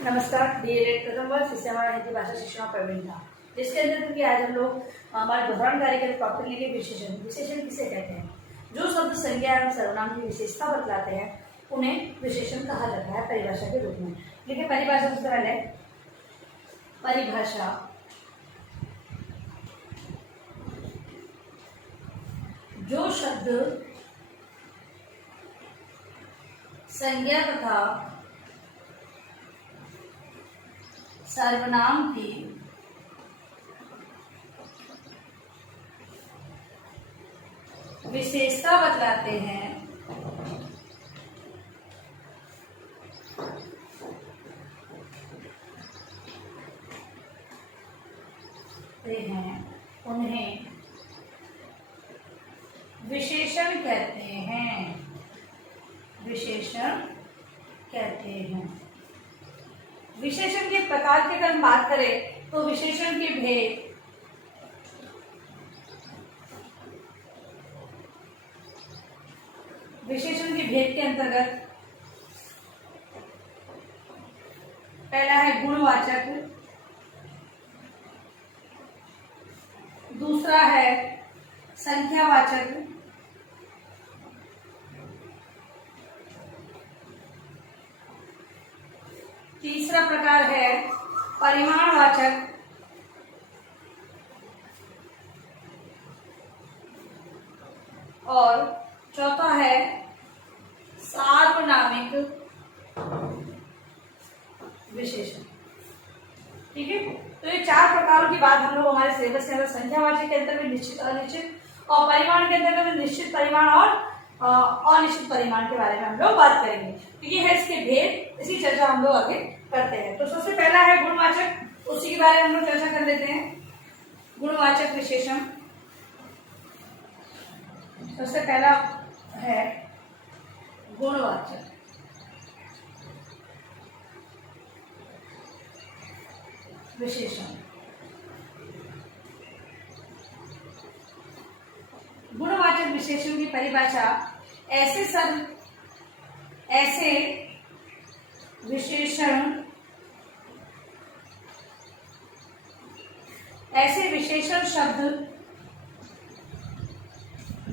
नमस्कार डीएलएड प्रथम वर्ष जिससे हमारा हिंदी भाषा शिक्षण प्रवीण था, जिसके अंदर कि आज हम लोग हमारे दोहरान कार्य के टॉपिक लेंगे विशेषण। विशेषण किसे कहते हैं? जो शब्द संज्ञा एवं सर्वनाम की विशेषता बतलाते हैं उन्हें विशेषण कहा जाता है परिभाषा के रूप में। देखिए परिभाषा सबसे पहले परिभाषा जो शब्द संज्ञा तथा सर्वनाम की विशेषता बतलाते हैं उन्हें विशेषण कहते हैं। विशेषण कहते हैं। विशेषण के प्रकार की अगर हम बात करें तो विशेषण के भेद के अंतर्गत पहला है गुणवाचक, दूसरा है संख्यावाचक, तीसरा प्रकार है परिमाणवाचक, और चौथा है सार्वनामिक विशेषण। ठीक है, तो ये चार प्रकारों की बात हम लोग हमारे सिलेबस के अंदर संख्यावाचक के अंदर भी निश्चित, अनिश्चित, और परिमाण के अंदर भी निश्चित परिमाण और अनिश्चित परिमाण के बारे में हम लोग बात करेंगे। तो ये है इसके भेद, इसी चर्चा हम लोग आगे करते हैं। तो सबसे पहला है गुणवाचक, उसी के बारे में हम लोग चर्चा कर लेते हैं। गुणवाचक विशेषण सबसे पहला है गुणवाचक विशेषण। गुणवाचक विशेषण की परिभाषा ऐसे विशेषण शब्द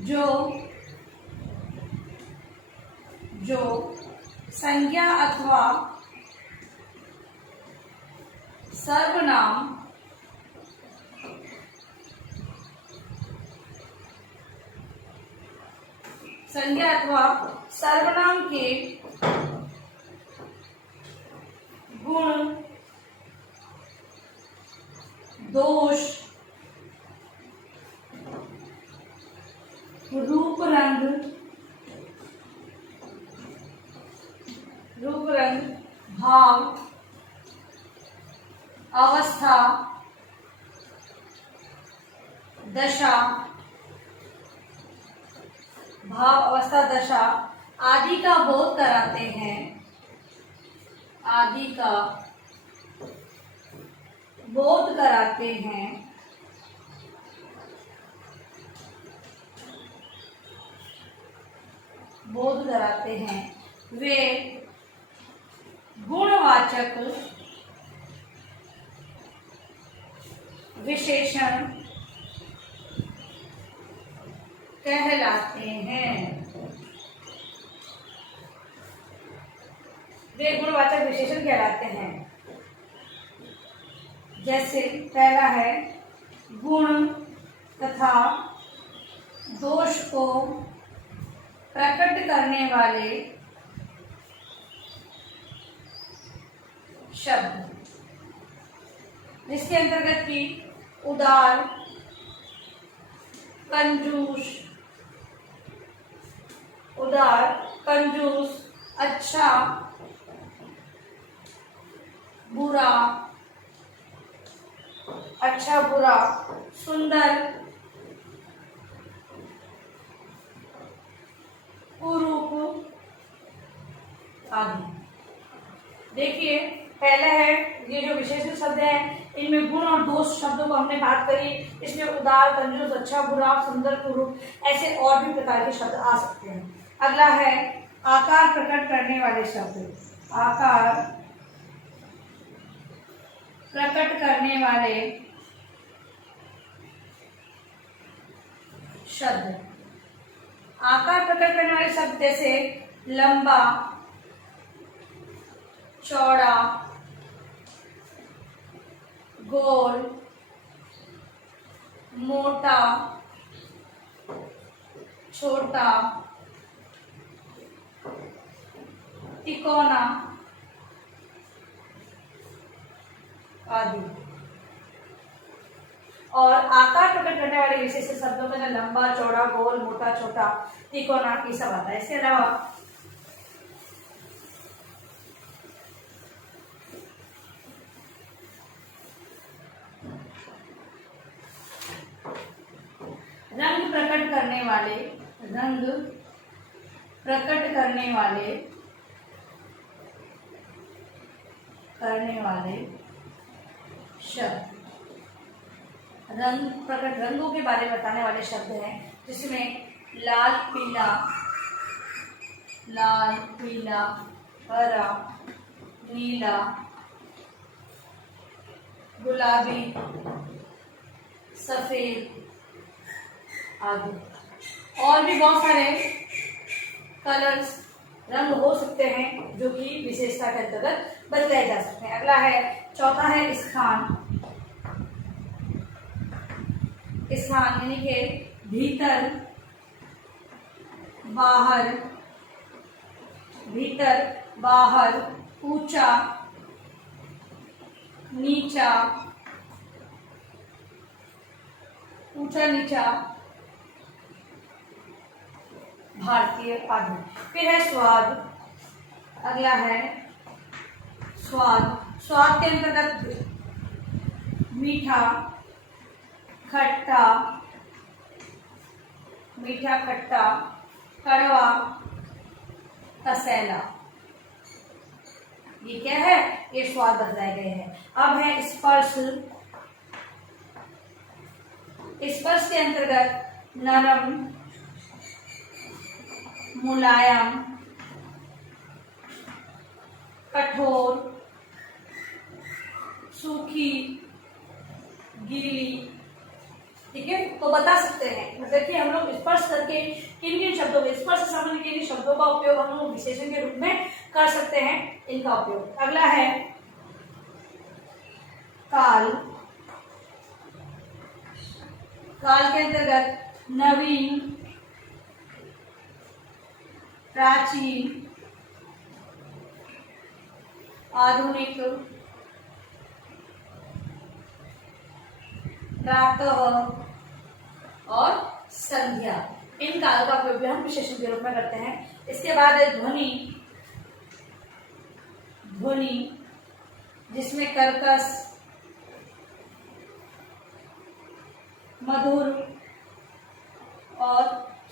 जो संज्ञा अथवा सर्वनाम के गुण, दोष, रूप रंग, भाव, अवस्था, दशा, आदि का बोध कराते हैं। वे गुणवाचक विशेषण कहलाते हैं। जैसे पहला है गुण तथा दोष को प्रकट करने वाले शब्द, जिसके अंतर्गत की उदार, कंजूस, अच्छा, बुरा, सुंदर, कुरूप आदि। देखिए पहला है ये जो विशेषण शब्द है इनमें गुण और दोष शब्दों को हमने बात करी। इसमें उदार, कंजूस, अच्छा, बुरा, सुंदर, कुरूप ऐसे और भी प्रकार के शब्द आ सकते हैं। अगला है आकार प्रकट करने वाले शब्द। आकार प्रकट करने वाले शब्द। आकार प्रकट करने वाले शब्द जैसे लंबा, चौड़ा, गोल, मोटा, छोटा, तिकोना आदि। और आकार प्रकट करने वाले विशेष शब्दों में लंबा, चौड़ा, गोल, मोटा, छोटा, तिकोना ये सब आता है। इसके अलावा रंग प्रकट करने वाले, रंग प्रकट करने वाले शब्द। रंगों के बारे में बताने वाले शब्द हैं, जिसमें लाल पीला, हरा, नीला, गुलाबी, सफेद आदि। और भी बहुत सारे कलर्स, रंग हो सकते हैं जो कि विशेषता के अंतर्गत बदलाए जा सकते हैं। अगला है, चौथा है स्थान। स्थान यानी कि भीतर, बाहर, ऊंचा, नीचा, भारतीय आदि। फिर है स्वाद। अगला है स्वाद के अंतर्गत मीठा, खट्टा, कड़वा, कसैला। ये क्या है? ये स्वाद बताए गए हैं। अब है स्पर्श। स्पर्श के अंतर्गत नरम, मुलायम, कठोर, सूखी, गीली। ठीक है, तो बता सकते हैं। मतलब कि हम लोग स्पर्श करके किन किन शब्दों में, स्पर्श संबंधी किन शब्दों का उपयोग हम लोग विशेषण के रूप में कर सकते हैं, इनका उपयोग। अगला है काल। काल के अंतर्गत नवीन, प्राचीन, आधुनिक, प्रातः और संध्या। इन काल का उपयोग भी हम विशेषण के रूप में करते हैं। इसके बाद है ध्वनि, जिसमें कर्कश, मधुर और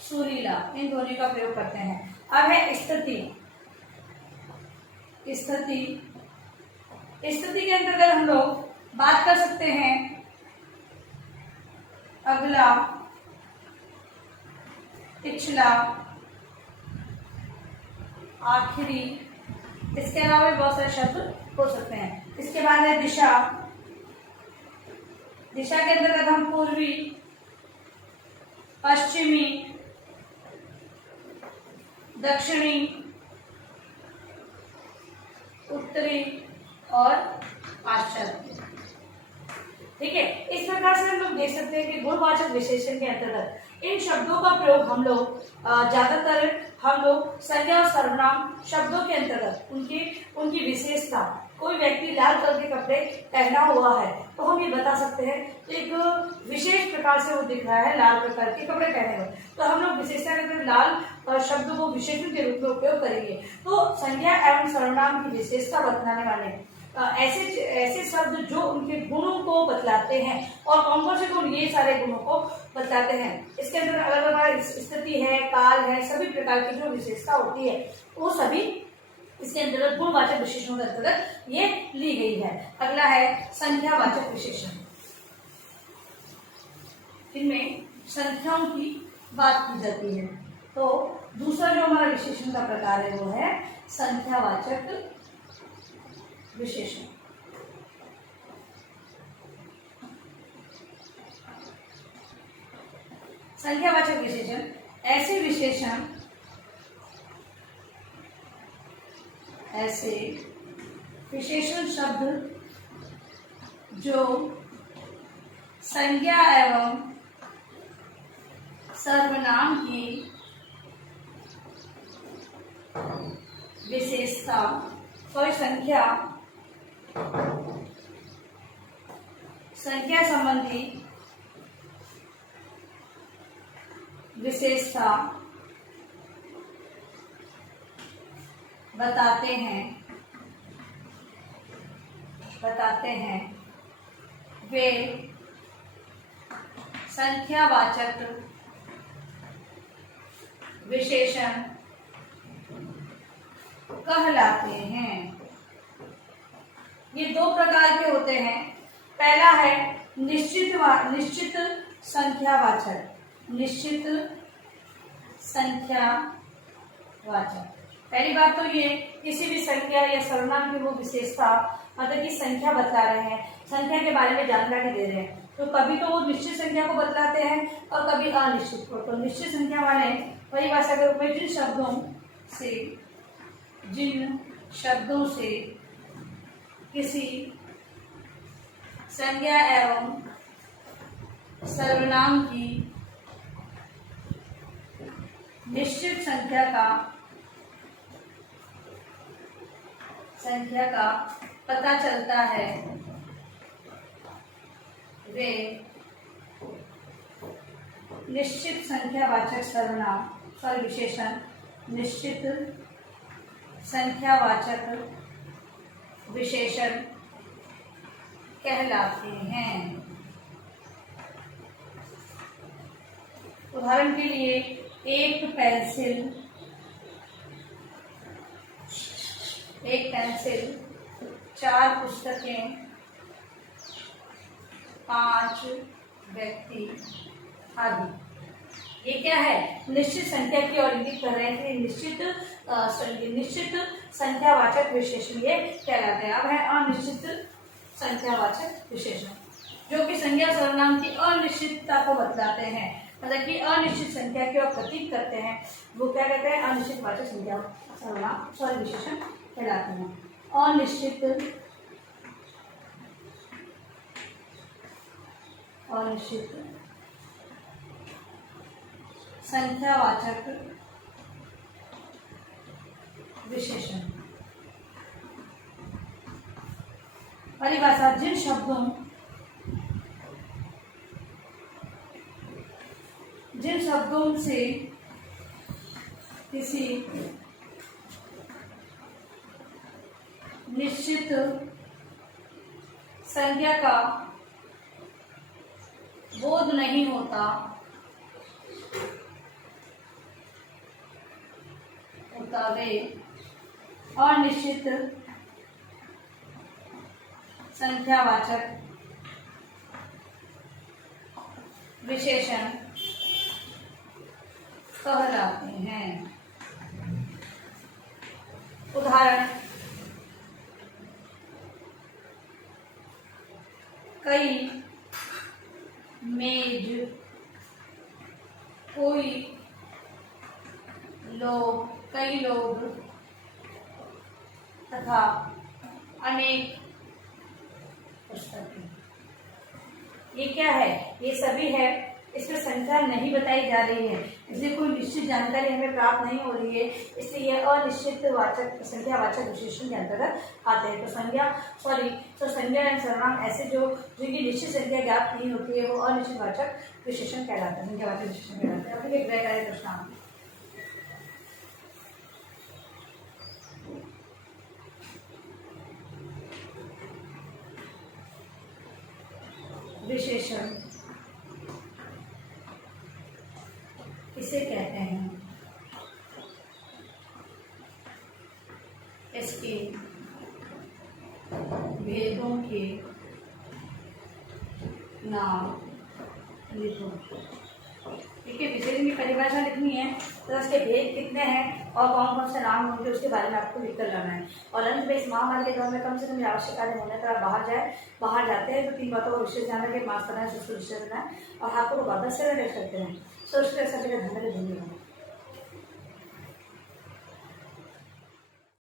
सुरीला, इन ध्वनि का प्रयोग करते हैं। अब है स्थिति के अंतर्गत हम लोग बात कर सकते हैं अगला, पिछला, आखिरी। इसके अलावा भी बहुत सारे शब्द हो सकते हैं। इसके बाद है दिशा। दिशा के अंतर्गत हम पूर्वी, पश्चिमी, दक्षिणी, उत्तरी और पाश्चात्य। ठीक है, इस प्रकार से हम लोग देख सकते हैं कि गुणवाचक विशेषण के अंतर्गत इन शब्दों का प्रयोग हम लोग ज्यादातर संज्ञा और सर्वनाम शब्दों के अंतर्गत उनकी विशेषता। कोई व्यक्ति लाल कलर के कपड़े पहना हुआ है तो हम ये बता सकते हैं तो एक विशेष प्रकार से वो दिख रहा है, लाल कलर के कपड़े पहने हुए, तो हम लोग विशेषता के अंदर लाल शब्द को विशेषण के रूप में उपयोग करेंगे। तो संज्ञा एवं सर्वनाम की विशेषता बतलाने वाले ऐसे शब्द जो उनके गुणों को बतलाते हैं। और कौन कौन से गुण? ये सारे गुणों को बतलाते हैं। इसके अंदर अलग अलग स्थिति है, काल है, सभी प्रकार की जो विशेषता होती है वो सभी इसके अंतर्गत गुणवाचक विशेषणों के अंतर्गत ये ली गई है। अगला है संख्यावाचक विशेषण। इनमें संख्याओं की बात की जाती है। तो दूसरा जो हमारा विशेषण का प्रकार है वो है संख्यावाचक विशेषण। संख्यावाचक विशेषण ऐसे विशेषण शब्द जो संज्ञा एवं सर्वनाम की विशेषता संख्या संबंधी विशेषता बताते हैं वे संख्यावाचक विशेषण कहलाते हैं। ये दो प्रकार के होते हैं। पहला है निश्चित संख्यावाचक। पहली बात तो ये किसी भी संख्या या सर्वनाम की वो विशेषता, मतलब कि संख्या बतला रहे हैं, संख्या के बारे में जानकारी दे रहे हैं, तो कभी तो वो निश्चित संख्या को बतलाते हैं और कभी अनिश्चित को। तो निश्चित संख्या वाले परिभाषा के रूप में जिन शब्दों से किसी संज्ञा एवं सर्वनाम की निश्चित संख्या का पता चलता है, वे निश्चित संख्यावाचक सर्वनाम विशेषण निश्चित संख्यावाचक विशेषण कहलाते हैं। उदाहरण के लिए एक पेंसिल, 4 पुस्तकें, 5 व्यक्ति आदि। ये क्या है? निश्चित संख्या की ओर इंगित कर रहे हैं। निश्चित संख्यावाचक विशेषण ये कहलाते हैं। अब है अनिश्चित संख्यावाचक विशेषण, जो कि संज्ञा सर्वनाम की अनिश्चितता को बतलाते हैं, मतलब कि अनिश्चित संख्या की ओर प्रतीक करते हैं। वो क्या कहते हैं? अनिश्चित वाचक संख्या सर्वनाम विशेषण कहलाते हैं। अनिश्चित संख्यावाचक विशेषण परिभाषा जिन शब्दों से किसी निश्चित संख्या का बोध नहीं होता वे अनिश्चित संख्यावाचक विशेषण कहलाते हैं। उदाहरण कई, मेज, कई लोग तथा अनेक पुस्तकें। ये क्या है? ये सभी है, इसमें संख्या नहीं बताई जा रही है, इसलिए कोई निश्चित जानकारी हमें प्राप्त नहीं हो रही है, इसलिए यह अनिश्चित संख्यावाचक विशेषण के अंतर्गत आते हैं। तो संज्ञा एवं सर्वनाम ऐसे जिनकी निश्चित संख्या ज्ञात नहीं होती है, वो अनिश्चित वाचक विशेषण कहलाते हैं, संख्यावाचक विशेषण कहलाते हैं। अब एक गृह कार्य प्रश्न विशेषण किसे कहते हैं? इसके भेदों के नाम लिखो। देखिए विशेषण की परिभाषा लिखनी है, तो इसके भेद कितने हैं और कौन कौन से नाम होंगे उसके बारे में आपको लिख कर लाना है। और अंत में इस महामारी के दौर में कम से कम आवश्यक कार्य होने पर आप बाहर जाते हैं तो 3 बातों को विशेष ध्यान रखें, मास्क बनाए, सुरक्षित रहना है और हाथों को वापस से रख सकते हैं। सुरक्षित रख सकते हैं। धन्यवाद।